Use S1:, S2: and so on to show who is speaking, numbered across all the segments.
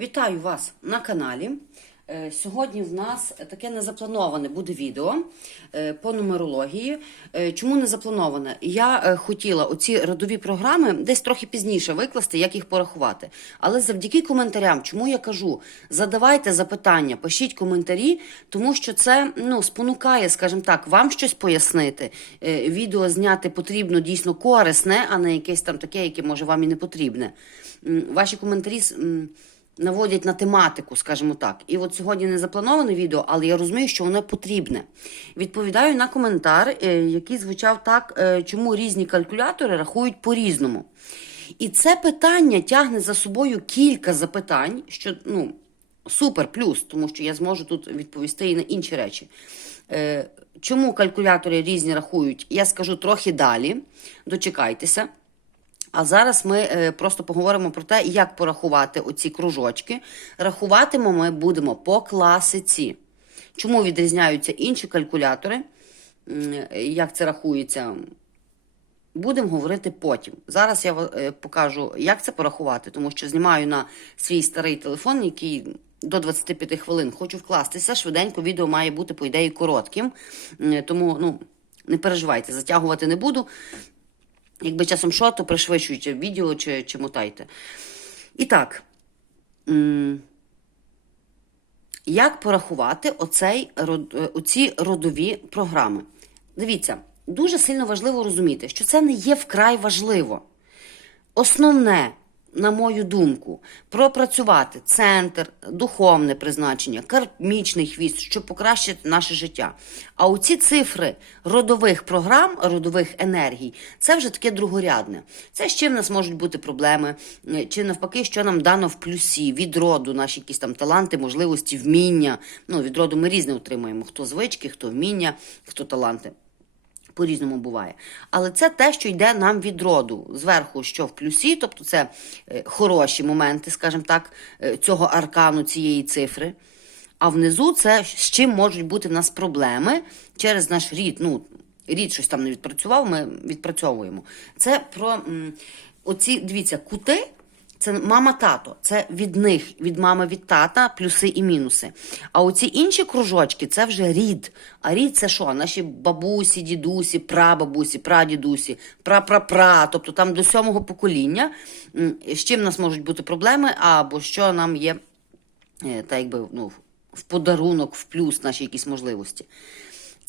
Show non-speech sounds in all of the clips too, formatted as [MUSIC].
S1: Вітаю вас на каналі. Е, Сьогодні в нас таке незаплановане буде відео е, по нумерології. Е, Чому не заплановане? Я хотіла оці родові програми десь трохи пізніше викласти, як їх порахувати. Але завдяки коментарям, чому я кажу, задавайте запитання, пишіть коментарі, тому що це ну, спонукає, скажімо так, вам щось пояснити. Відео зняти потрібно дійсно корисне, а не якесь там таке, яке може вам і не потрібне. Ваші коментарі. Наводять на тематику, скажімо так. І от сьогодні не заплановане відео, але я розумію, що воно потрібне. Відповідаю на коментар, е, який звучав так, е, чому різні калькулятори рахують по-різному. І це питання тягне за собою кілька запитань, що ну, супер плюс, тому що я зможу тут відповісти і на інші речі. Е, Чому калькулятори різні рахують, я скажу трохи далі. Дочекайтеся. А зараз ми е, просто поговоримо про те, як порахувати оці кружочки. Рахуватимо ми будемо по класиці. Чому відрізняються інші калькулятори? Як це рахується? Будемо говорити потім. Зараз я е, покажу, як це порахувати, тому що знімаю на свій старий телефон, який до 25 хвилин хочу вкластися. Швиденько відео має бути, по ідеї, коротким. Тому ну, не переживайте, затягувати не буду. Якби часом що, то пришвидшуйте відео чи, чи мотайте. І так, як порахувати оцей, е, оці родові програми? Дивіться, дуже сильно важливо розуміти, що це не є вкрай важливо. Основне, на мою думку, пропрацювати центр, духовне призначення, кармічний хвіст, щоб покращити наше життя. А оці цифри родових програм, родових енергій, це вже таке другорядне. Це з чим в нас можуть бути проблеми, е, чи навпаки, що нам дано в плюсі, від роду, наші якісь там таланти, можливості, вміння. Ну, від роду ми різне отримуємо: хто звички, хто вміння, хто таланти. По-різному буває. Але це те, що йде нам від роду. Зверху, що в плюсі, тобто це е, хороші моменти, скажімо так, е, цього аркану, цієї цифри. А внизу це з чим можуть бути в нас проблеми через наш рід. Ну, рід щось там не відпрацював, ми відпрацьовуємо. Це про оці, дивіться, кути. Це мама-тато, це від них, від мами, від тата, плюси і мінуси. А оці інші кружочки це вже рід. А рід це що? Наші бабусі, дідусі, прабабусі, прадідусі, пра-пра-пра, тобто там до сьомого покоління. З чим у нас можуть бути проблеми, або що нам є е, та якби, ну, в подарунок, в плюс наші якісь можливості.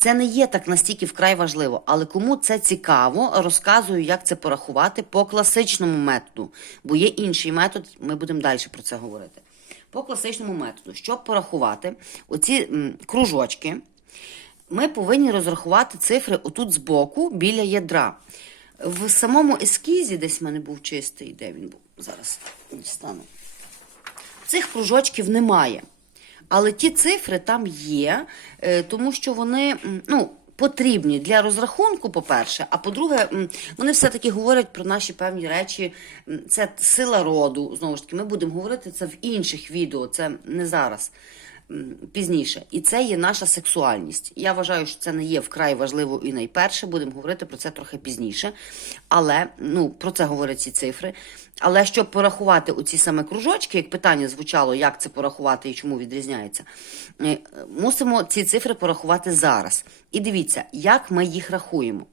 S1: Це не є так настільки вкрай важливо, але кому це цікаво, розказую, як це порахувати по класичному методу. Бо є інший метод, ми будемо далі про це говорити. По класичному методу, щоб порахувати оці кружочки, ми повинні розрахувати цифри отут збоку біля ядра. В самому ескізі, десь в мене був чистий, де він був? Зараз дістану. Цих кружочків немає. Але ті цифри там є, е, тому що вони ну, потрібні для розрахунку, по-перше, а по-друге, вони все-таки говорять про наші певні речі. Це сила роду. Знову ж таки, ми будемо говорити це в інших відео, це не зараз. Пізніше, і це є наша сексуальність. Я вважаю, що це не є вкрай важливо і найперше. Будемо говорити про це трохи пізніше. Але ну про це говорять ці цифри. Але щоб порахувати оці саме кружочки, як питання звучало, як це порахувати і чому відрізняється, е, мусимо ці цифри порахувати зараз. І дивіться, як ми їх рахуємо.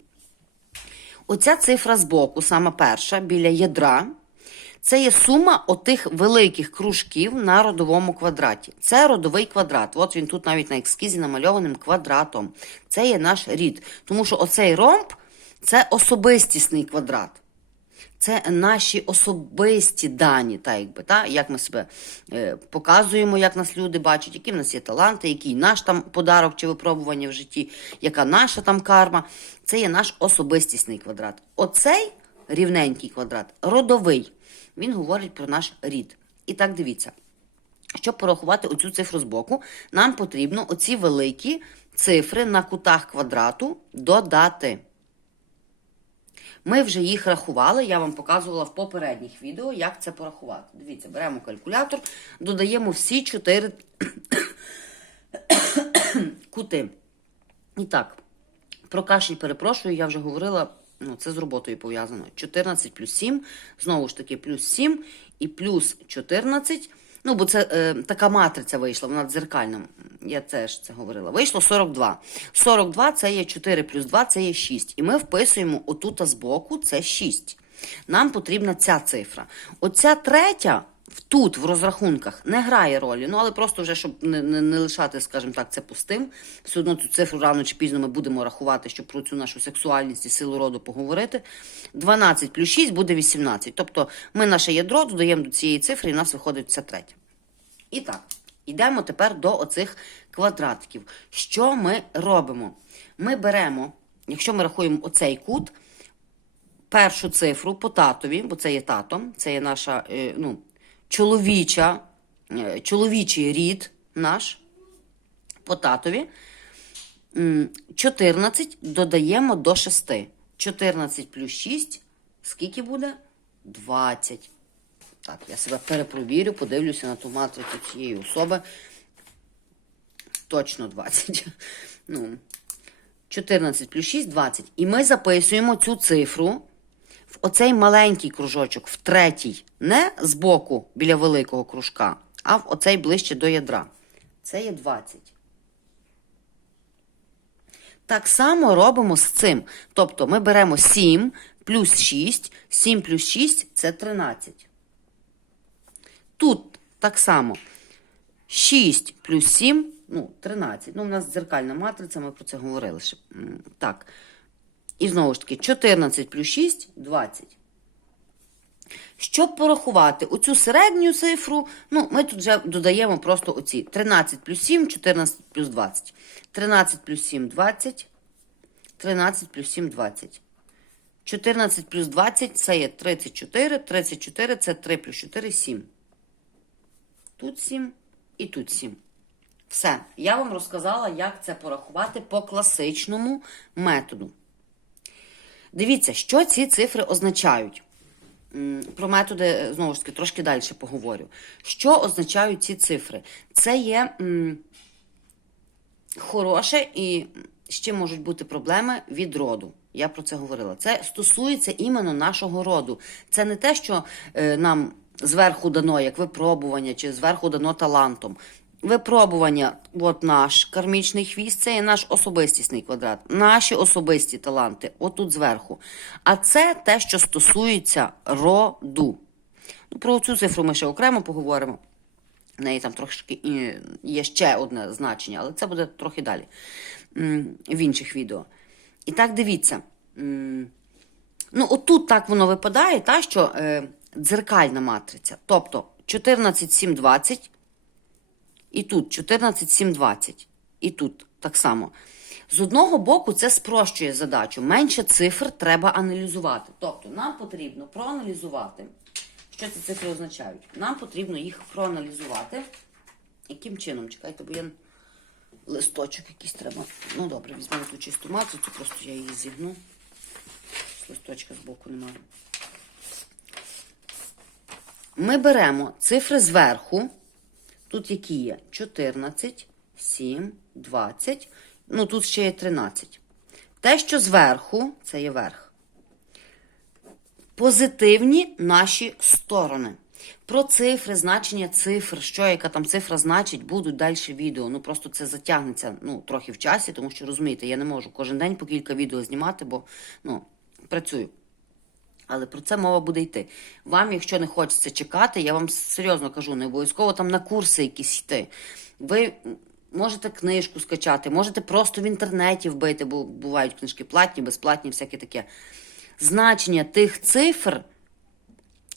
S1: Оця цифра збоку, сама перша, біля ядра, це є сума отих великих кружків на родовому квадраті. Це родовий квадрат. От він тут навіть на ескізі намальованим квадратом. Це є наш рід. Тому що оцей ромб це особистісний квадрат. Це наші особисті дані, та якби та як ми себе е, показуємо, як нас люди бачать, які в нас є таланти, який наш там подарок чи випробування в житті, яка наша там карма. Це є наш особистісний квадрат. Оцей рівненький квадрат, родовий. Він говорить про наш рід. І так дивіться. Щоб порахувати оцю цифру збоку, нам потрібно оці великі цифри на кутах квадрату додати. Ми вже їх рахували, я вам показувала в попередніх відео, як це порахувати. Дивіться, беремо калькулятор, додаємо всі чотири кути. І так, про кашель перепрошую, я вже говорила, ну, це з роботою пов'язано. 14 плюс 7, знову ж таки, плюс 7 і плюс 14 Ну, бо це е, така матриця вийшла, вона дзеркальна. Я теж це говорила. Вийшло 42. 42 це є 4 плюс 2, це є 6. І ми вписуємо отут збоку це 6. Нам потрібна ця цифра. Оця третя тут, в розрахунках, не грає ролі. Ну, але просто вже, щоб не, не, не лишати, скажімо так, це пустим. Все одно цю цифру рано чи пізно ми будемо рахувати, щоб про цю нашу сексуальність і силу роду поговорити. 12 плюс 6 буде 18. Тобто ми наше ядро додаємо до цієї цифри, і в нас виходить ця третя. І так, йдемо тепер до оцих квадратиків. Що ми робимо? Ми беремо, якщо ми рахуємо оцей кут, першу цифру по татові, бо це є тато, це є наша е, ну, чоловіча, е, чоловічий рід наш по татові. 14 додаємо до 6. 14 плюс 6, скільки буде? 20. Так, я себе перепровірю, подивлюся на ту матрицю цієї особи. Точно 20. [LAUGHS] Ну, 14 плюс 6 20. І ми записуємо цю цифру оцей маленький кружочок, в третій. Не збоку біля великого кружка, а в оцей ближче до ядра. Це є 20. Так само робимо з цим. Тобто ми беремо 7 плюс 6, 7 плюс 6 це 13. Тут так само 6 плюс 7, ну, 13. Ну, у нас дзеркальна матриця, ми про це говорили. Так. І знову ж таки, 14 плюс 6 20. Щоб порахувати оцю середню цифру, ну, ми тут вже додаємо просто оці 13 плюс 7, 14 плюс 20. 13 плюс 7 20. 13 плюс 7 20. 14 плюс 20 це є 34. 34 це 3 плюс 4 7. Тут 7 і тут 7. Все. Я вам розказала, як це порахувати по класичному методу. Дивіться, що ці цифри означають. Про методи, знову ж таки, трошки далі поговорю. Що означають ці цифри? Це є м, хороше і ще можуть бути проблеми від роду. Я про це говорила. Це стосується іменно нашого роду. Це не те, що е, нам зверху дано як випробування, чи зверху дано талантом. Випробування, от наш кармічний хвіст, це є наш особистісний квадрат, наші особисті таланти, отут зверху. А це те, що стосується роду. Ну, про цю цифру ми ще окремо поговоримо. В неї там трошки є ще одне значення, але це буде трохи далі в інших відео. І так дивіться. Ну, отут так воно випадає, та, що е, дзеркальна матриця. Тобто 14, 7, 20, і тут 14, 7, 20. І тут так само. З одного боку, це спрощує задачу. Менше цифр треба аналізувати. Тобто, нам потрібно проаналізувати, що ці цифри означають. Нам потрібно їх проаналізувати. Яким чином? Чекайте, бо я листочок якийсь треба. Ну добре, візьмемо ту чисту матрицю, просто я її зігну. Листочка збоку немає. Ми беремо цифри зверху. Тут які є? 14, 7, 20. Ну, тут ще є 13. Те, що зверху, це є верх. Позитивні наші сторони. Про цифри, значення цифр, що яка там цифра значить, будуть далі відео. Ну просто це затягнеться ну, трохи в часі, тому що розумієте, я не можу кожен день по кілька відео знімати, бо ну, працюю. Але про це мова буде йти. Вам, якщо не хочеться чекати, я вам серйозно кажу, не обов'язково там на курси якісь йти. Ви можете книжку скачати, можете просто в інтернеті вбити, бо бувають книжки платні, безплатні, всяке таке. Значення тих цифр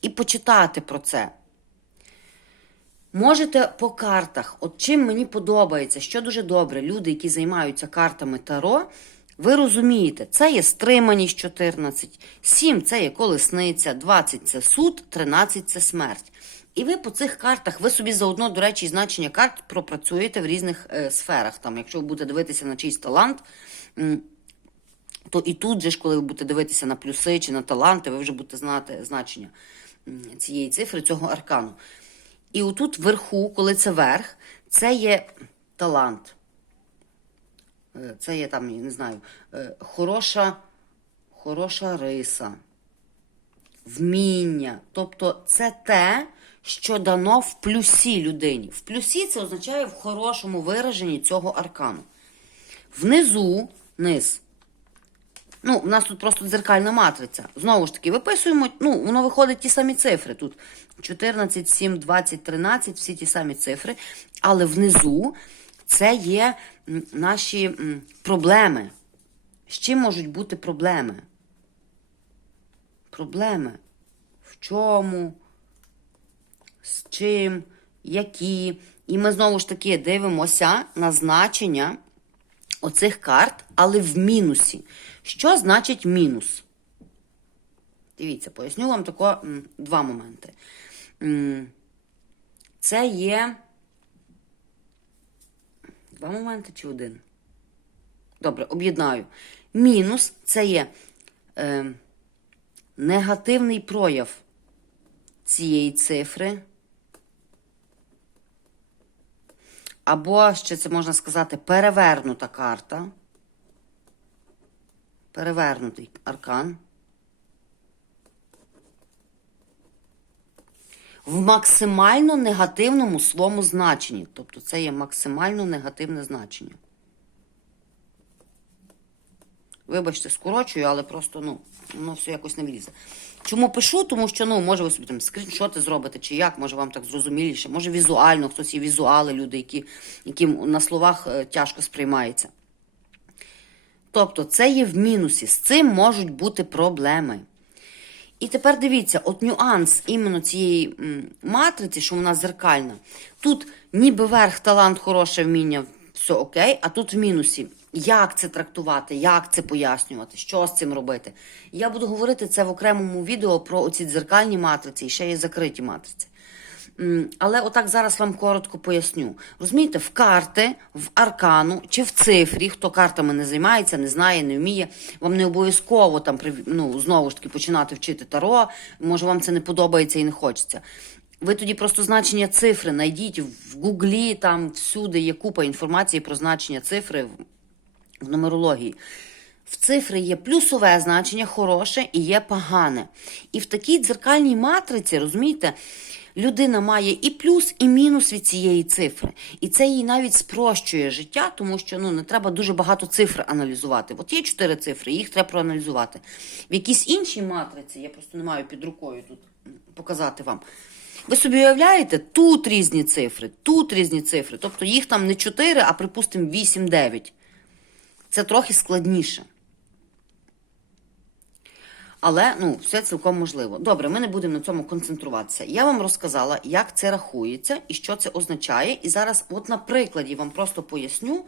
S1: і почитати про це. Можете по картах, от чим мені подобається, що дуже добре, люди, які займаються картами Таро, ви розумієте, це є стриманість 14, 7 це є колесниця, 20 це суд, 13 це смерть. І ви по цих картах, ви собі заодно, до речі, значення карт пропрацюєте в різних е, сферах. Там, якщо ви будете дивитися на чийсь талант, то і тут же ж, коли ви будете дивитися на плюси чи на таланти, ви вже будете знати значення цієї цифри, цього аркану. І отут вверху, коли це верх, це є талант. Е, Це є там, я не знаю, е, хороша, хороша риса, вміння. Тобто це те, що дано в плюсі людині. В плюсі це означає в хорошому вираженні цього аркану. Внизу, низ. Ну, у нас тут просто дзеркальна матриця. Знову ж таки, виписуємо, ну, воно виходить ті самі цифри. Тут 14, 7, 20, 13, всі ті самі цифри. Але внизу це є наші проблеми. З чим можуть бути проблеми? Проблеми. В чому? З чим? Які? І ми знову ж таки дивимося на значення оцих карт, але в мінусі. Що значить мінус? Дивіться, поясню вам тако два моменти. Це є. Два моменти чи один? Добре, об'єднаю. Мінус це є е, негативний прояв цієї цифри. Або ще це можна сказати перевернута карта. Перевернутий аркан. В максимально негативному своєму значенні. Тобто це є максимально негативне значення. Вибачте, скорочую, але просто ну, воно все якось не влізе. Чому пишу? Тому що, ну, може, ви собі там скріншоти зробите, чи як, може вам так зрозуміліше, може візуально, хтось є візуали, люди, які, яким на словах е, тяжко сприймається. Тобто, це є в мінусі. З цим можуть бути проблеми. І тепер дивіться, от нюанс іменно цієї матриці, що вона зеркальна. Тут ніби верх, талант, хороше вміння, все окей, а тут в мінусі. Як це трактувати, як це пояснювати, що з цим робити. Я буду говорити це в окремому відео про оці дзеркальні матриці і ще є закриті матриці. Але отак зараз вам коротко поясню. Розумієте, в карти, в аркану чи в цифрі, хто картами не займається, не знає, не вміє, вам не обов'язково там ну, знову ж таки починати вчити таро. Може, вам це не подобається і не хочеться. Ви тоді просто значення цифри знайдіть в гуглі, там всюди є купа інформації про значення цифри в нумерології. В цифри є плюсове значення, хороше і є погане. І в такій дзеркальній матриці, розумієте, людина має і плюс, і мінус від цієї цифри. І це їй навіть спрощує життя, тому що ну, не треба дуже багато цифр аналізувати. От є чотири цифри, їх треба проаналізувати. В якійсь іншій матриці, я просто не маю під рукою тут показати вам. Ви собі уявляєте, тут різні цифри, тут різні цифри. Тобто їх там не 4, а припустимо 8-9. Це трохи складніше. Але ну, все цілком можливо. Добре, ми не будемо на цьому концентруватися. Я вам розказала, як це рахується і що це означає. І зараз, от на прикладі, вам просто поясню,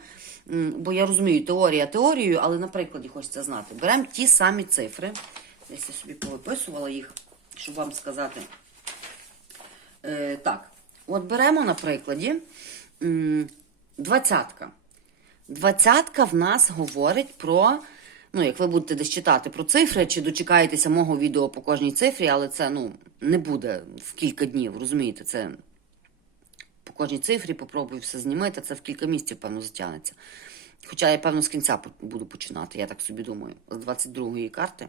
S1: бо я розумію, теорія теорією, але на прикладі хочеться знати. Беремо ті самі цифри. Десь я собі повиписувала їх, щоб вам сказати. Е, так, от беремо на прикладі двадцятка. Двадцятка в нас говорить про. Ну, як ви будете десь читати про цифри, чи дочекаєтеся мого відео по кожній цифрі, але це ну, не буде в кілька днів, розумієте? Це по кожній цифрі попробую все знімати, це в кілька місяців, певно, затягнеться. Хоча я, певно, з кінця буду починати, я так собі думаю, з 22-ї карти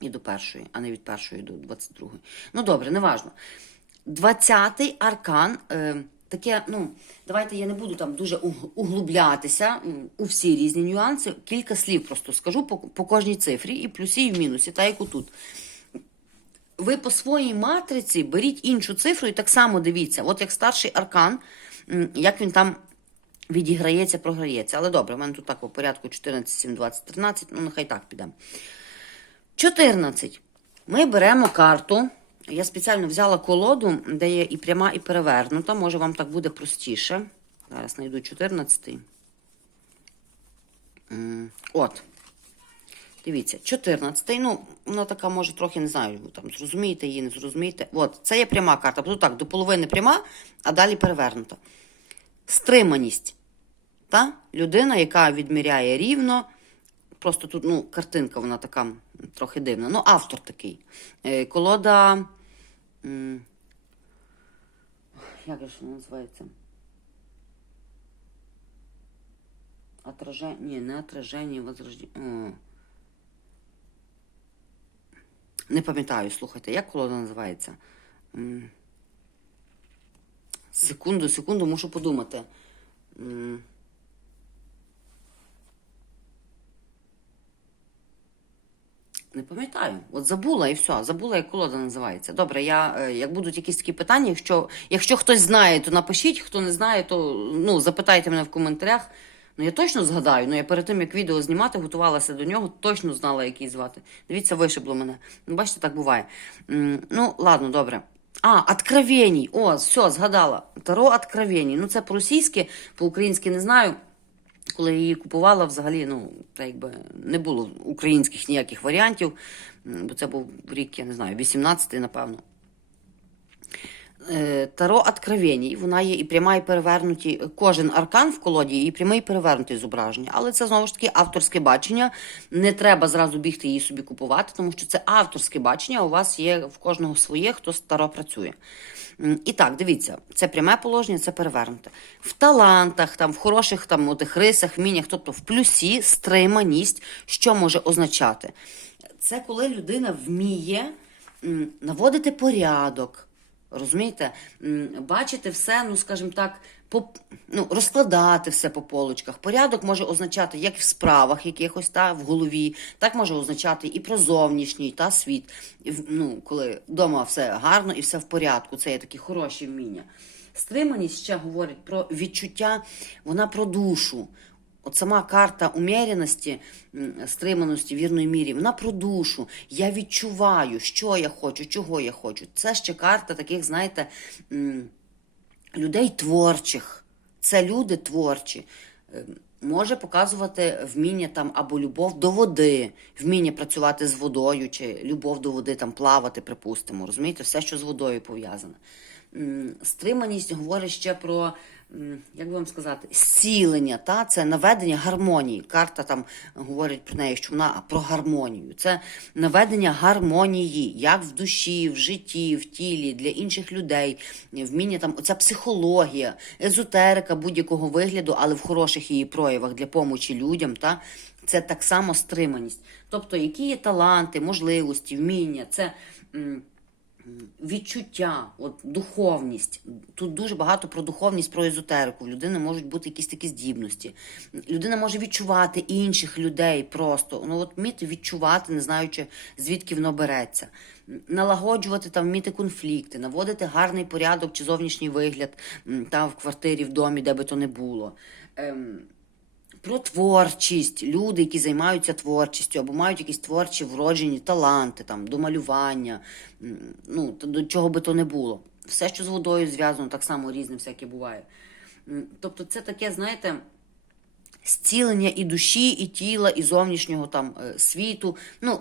S1: і до першої, а не від першої до 22-ї. Ну, добре, неважно. 20-й аркан. Е, таке, ну, давайте я не буду там дуже углублятися у всі різні нюанси. Кілька слів просто скажу по, по кожній цифрі, і плюсі, і в мінусі, так як отут. Ви по своїй матриці беріть іншу цифру і так само дивіться, от як старший аркан, як він там відіграється, програється. Але добре, в мене тут так по порядку 14, 7, 20, 13, ну нехай так підемо. 14. Ми беремо карту. Я спеціально взяла колоду, де є і пряма, і перевернута. Може, вам так буде простіше. Зараз знайду 14. М, От. Дивіться, 14. Ну, вона така, може, трохи не знаю, там зрозумієте її, не зрозумієте. От, це є пряма карта. Тут так, до половини пряма, а далі перевернута. Стриманість. Та? Людина, яка відміряє рівно. Просто тут, ну, картинка, вона така трохи дивна. Ну, автор такий. Е, колода. Як же називається? Отражение. Ні, не отражение, возрождение. Не пам'ятаю, слухайте, як колода називається? Секунду, секунду, мушу подумати. Не пам'ятаю. От забула і все. Забула, як колода називається. Добре, я е, як будуть якісь такі питання, якщо, якщо хтось знає, то напишіть. Хто не знає, то ну, запитайте мене в коментарях. Ну, я точно згадаю. Ну, я перед тим, як відео знімати, готувалася до нього, точно знала, як її звати. Дивіться, вишибло мене. Ну, бачите, так буває. Ну, ладно, добре. А, откровеній. О, все, згадала. Таро откровеній. Ну, це по-російськи, по-українськи не знаю. Коли я її купувала, взагалі, ну, так якби не було українських ніяких варіантів, бо це був рік, я не знаю, 18-й, напевно. Е, Таро Откровеній, вона є і пряма, і перевернуті. Кожен аркан в колоді і пряме, і перевернуте зображення. Але це знову ж таки авторське бачення. Не треба зразу бігти її собі купувати, тому що це авторське бачення. У вас є в кожного своє, хто з таро працює. І так, дивіться, це пряме положення, це перевернуте. В талантах, там, в хороших там, отих рисах, вміннях, тобто в плюсі стриманість, що може означати? Це коли людина вміє наводити порядок. Розумієте, бачити все, ну скажімо так, по, ну, розкладати все по полочках. Порядок може означати як в справах якихось та в голові, так може означати і про зовнішній та світ. Ну, коли вдома все гарно і все в порядку, це є такі хороші вміння. Стриманість ще говорить про відчуття, вона про душу. От сама карта уміряності, м, стриманості, вірної мірі, вона про душу. Я відчуваю, що я хочу, чого я хочу. Це ще карта таких, знаєте, людей творчих. Це люди творчі. Е, Може показувати вміння там або любов до води, вміння працювати з водою, чи любов до води, там плавати, припустимо. Розумієте, все, що з водою пов'язане. Стриманість говорить ще про, як би вам сказати, зцілення, та? це наведення гармонії. Карта там говорить про неї, що вона про гармонію. Це наведення гармонії, як в душі, в житті, в тілі, для інших людей, вміння там, оця психологія, езотерика будь-якого вигляду, але в хороших її проявах для помочі людям. Та? Це так само стриманість. Тобто, які є таланти, можливості, вміння, це. Відчуття, от духовність. Тут дуже багато про духовність, про езотерику. В людини можуть бути якісь такі здібності. Людина може відчувати інших людей просто. Ну от вміти відчувати, не знаючи, звідки воно береться. Налагоджувати там, вміти конфлікти, наводити гарний порядок чи зовнішній вигляд та в квартирі, в домі, де би то не було. Ем, про творчість, люди, які займаються творчістю, або мають якісь творчі вроджені таланти, там, до малювання, ну, до чого би то не було. Все, що з водою зв'язано, так само різне всяке буває. Тобто, це таке, знаєте, зцілення і душі, і тіла, і зовнішнього там е, світу. Ну,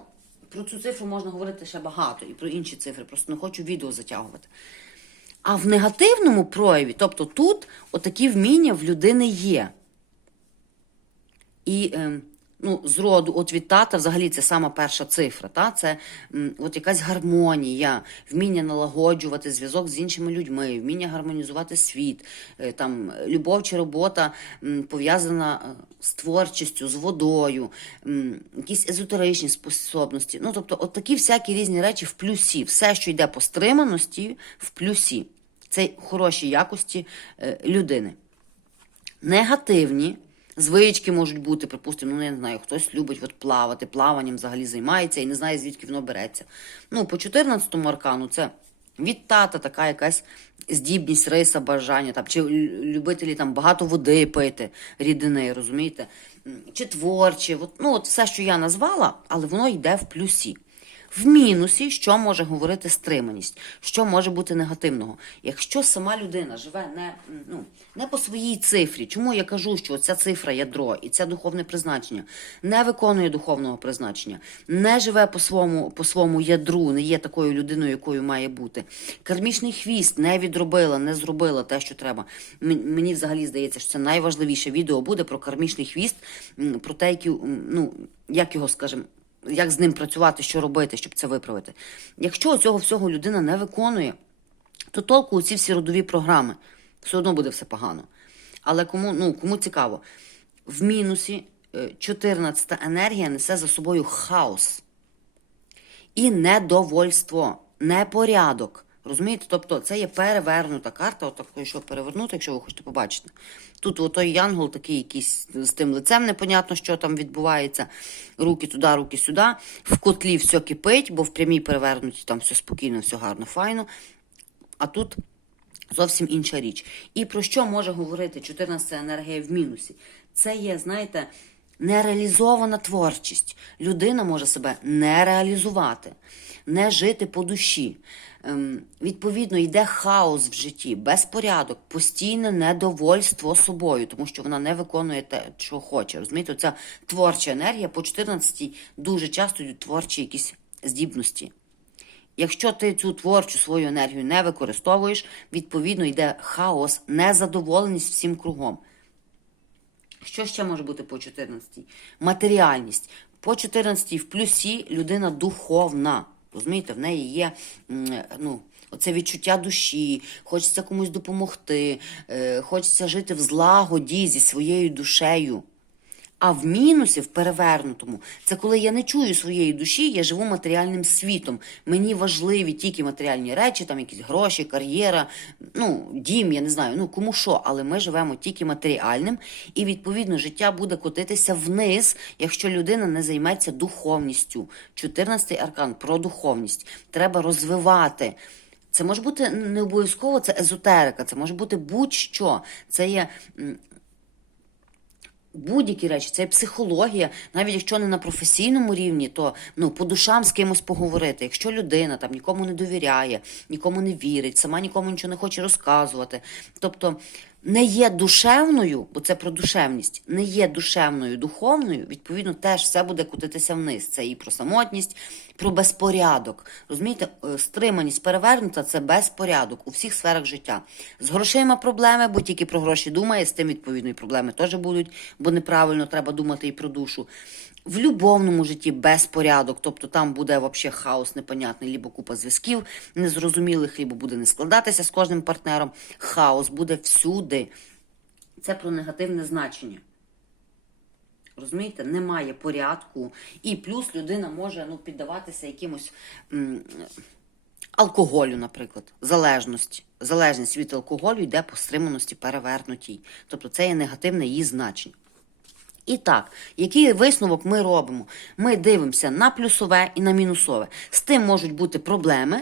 S1: про цю цифру можна говорити ще багато, і про інші цифри, просто не хочу відео затягувати. А в негативному прояві, тобто тут отакі вміння в людини є. І е, ну, з роду, от від тата, взагалі, це сама перша цифра. Та? Це от якась гармонія, вміння налагоджувати зв'язок з іншими людьми, вміння гармонізувати світ, е, там, любов чи робота пов'язана е, з творчістю, з водою, якісь езотеричні способності. Ну, тобто, от такі всякі різні речі в плюсі. Все, що йде по стриманості, в плюсі. Це хороші якості е, людини. Негативні звички можуть бути, припустимо, ну не знаю, хтось любить от плавати, плаванням взагалі займається і не знає, звідки воно береться. Ну, по 14-му аркану це від тата така якась здібність, риса, бажання, там, чи любителі там багато води пити, рідини, розумієте? Чи творчі, от, ну от все, що я назвала, але воно йде в плюсі. В мінусі, що може говорити стриманість, що може бути негативного. Якщо сама людина живе не, ну, не по своїй цифрі, чому я кажу, що ця цифра ядро і це духовне призначення не виконує духовного призначення, не живе по своєму, по своєму ядру, не є такою людиною, якою має бути. Кармічний хвіст не відробила, не зробила те, що треба. Мені взагалі здається, що це найважливіше відео буде про кармічний хвіст, про те, які, ну, як його, скажімо, як з ним працювати, що робити, щоб це виправити. Якщо цього всього людина не виконує, то толку у ці всі родові програми. Все одно буде все погано. Але кому, ну, кому цікаво, в мінусі 14-та енергія несе за собою хаос і недовольство, непорядок. Розумієте? Тобто це є перевернута карта, отак, якщо перевернути, якщо ви хочете побачити. Тут отой янгол такий якийсь з тим лицем, непонятно, що там відбувається. Руки туди, руки сюди. В котлі все кипить, бо в прямій перевернуті там все спокійно, все гарно, файно. А тут зовсім інша річ. І про що може говорити 14 енергія в мінусі? Це є, знаєте, нереалізована творчість. Людина може себе не реалізувати, не жити по душі. Ем, відповідно, йде хаос в житті, безпорядок, постійне недовольство собою, тому що вона не виконує те, що хоче. Розумієте, ця творча енергія по 14-й дуже часто йдуть творчі якісь здібності. Якщо ти цю творчу свою енергію не використовуєш, відповідно йде хаос, незадоволеність всім кругом. Що ще може бути по 14-й? Матеріальність. По 14-й в плюсі людина духовна. Розумієте, в неї є ну, оце відчуття душі, хочеться комусь допомогти, е, хочеться жити в злагоді зі своєю душею. А в мінусі, в перевернутому, це коли я не чую своєї душі, я живу матеріальним світом. Мені важливі тільки матеріальні речі, там якісь гроші, кар'єра, ну, дім, я не знаю, ну кому що, але ми живемо тільки матеріальним, і відповідно життя буде котитися вниз, якщо людина не займеться духовністю. 14-й аркан про духовність. Треба розвивати. Це може бути не обов'язково, це езотерика, це може бути будь-що. Це є будь-які речі, це психологія, навіть якщо не на професійному рівні, то ну по душам з кимось поговорити. Якщо людина там нікому не довіряє, нікому не вірить, сама нікому нічого не хоче розказувати. Тобто не є душевною, бо це про душевність, не є душевною, духовною, відповідно, теж все буде кутитися вниз. Це і про самотність, про безпорядок. Розумієте, Е, стриманість перевернута це безпорядок у всіх сферах життя. З грошима проблеми, бо тільки про гроші думає, з тим відповідно і проблеми теж будуть, бо неправильно треба думати і про душу. В любовному житті безпорядок, тобто там буде взагалі хаос непонятний, либо купа зв'язків незрозумілих, либо буде не складатися з кожним партнером. Хаос буде всюди. Це про негативне значення. Розумієте, немає порядку, і плюс людина може ну, піддаватися якимось м, алкоголю, наприклад, залежності. Залежність від алкоголю йде по стриманості перевернутій. Тобто це є негативне її значення. І так, який висновок ми робимо? Ми дивимося на плюсове і на мінусове. З тим можуть бути проблеми.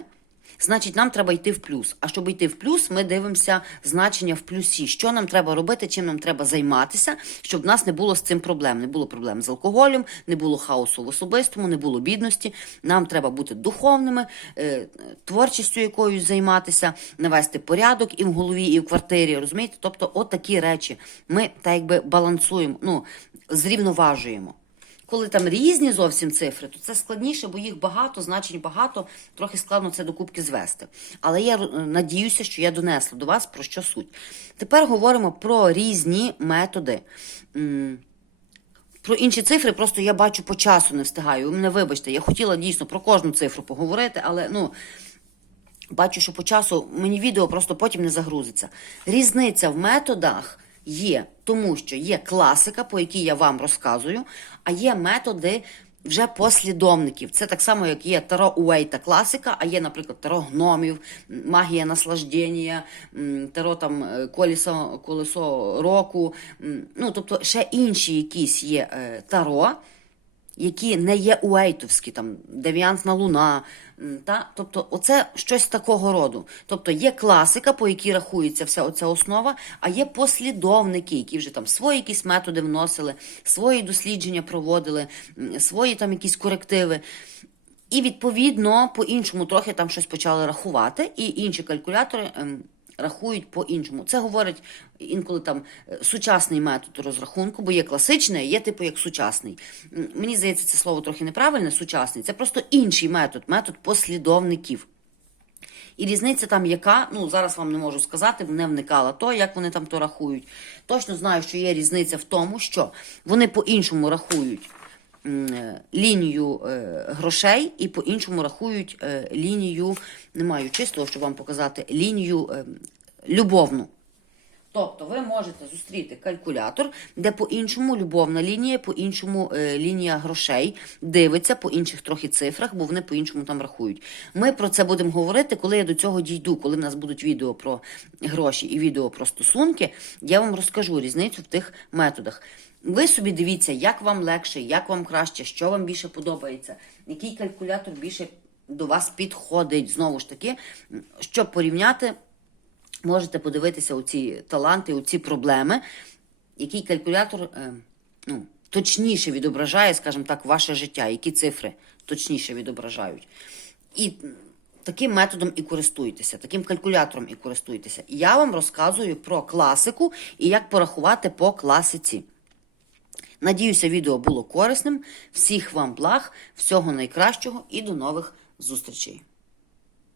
S1: Значить, нам треба йти в плюс. А щоб йти в плюс, ми дивимося значення в плюсі. Що нам треба робити, чим нам треба займатися, щоб в нас не було з цим проблем. Не було проблем з алкоголем, не було хаосу в особистому, не було бідності. Нам треба бути духовними, е, творчістю якоюсь займатися, навести порядок і в голові, і в квартирі. Розумієте? Тобто, от такі речі. Ми так якби балансуємо, ну, зрівноважуємо. Коли там різні зовсім цифри, то це складніше, бо їх багато, значень багато, трохи складно це докупки звести. Але я е, надіюся, що я донесла до вас про що суть. Тепер говоримо про різні методи. Про інші цифри просто я бачу по часу не встигаю. Мене вибачте, я хотіла дійсно про кожну цифру поговорити, але ну. Бачу, що по часу мені відео просто потім не загрузиться. Різниця в методах є, тому що є класика, по якій я вам розказую, а є методи вже послідовників. Це так само, як є Таро Уейта класика, а є, наприклад, Таро гномів, магія наслаждення, Таро там е, колесо, колесо року. Ну, тобто ще інші якісь є е, Таро які не є уейтовські, там девіантна луна. Та? Тобто, оце щось такого роду. Тобто є класика, по якій рахується вся оця основа, а є послідовники, які вже там свої якісь методи вносили, свої дослідження проводили, свої там якісь корективи. І відповідно по-іншому трохи там щось почали рахувати, і інші калькулятори ем, рахують по-іншому. Це говорить інколи там е, сучасний метод розрахунку, бо є класичний, є типу як сучасний. Мені здається, це слово трохи неправильне, сучасний. Це просто інший метод, метод послідовників. І різниця там яка, ну зараз вам не можу сказати, не вникала то, як вони там то рахують. Точно знаю, що є різниця в тому, що вони по-іншому рахують лінію е, грошей і по-іншому рахують е, лінію, не маю чистого, щоб вам показати, лінію е, любовну. Тобто ви можете зустріти калькулятор, де по-іншому любовна лінія, по-іншому е, лінія грошей дивиться по інших трохи цифрах, бо вони по-іншому там рахують. Ми про це будемо говорити, коли я до цього дійду, коли в нас будуть відео про гроші і відео про стосунки, я вам розкажу різницю в тих методах. Ви собі дивіться, як вам легше, як вам краще, що вам більше подобається, який калькулятор більше до вас підходить. Знову ж таки, щоб порівняти, можете подивитися у ці таланти, у ці проблеми, який калькулятор е, ну, точніше відображає, скажімо так, ваше життя, які цифри точніше відображають. І таким методом і користуйтеся, таким калькулятором і користуйтеся. Я вам розказую про класику і як порахувати по класиці. Надіюся, відео було корисним. Всіх вам благ, всього найкращого і до нових зустрічей.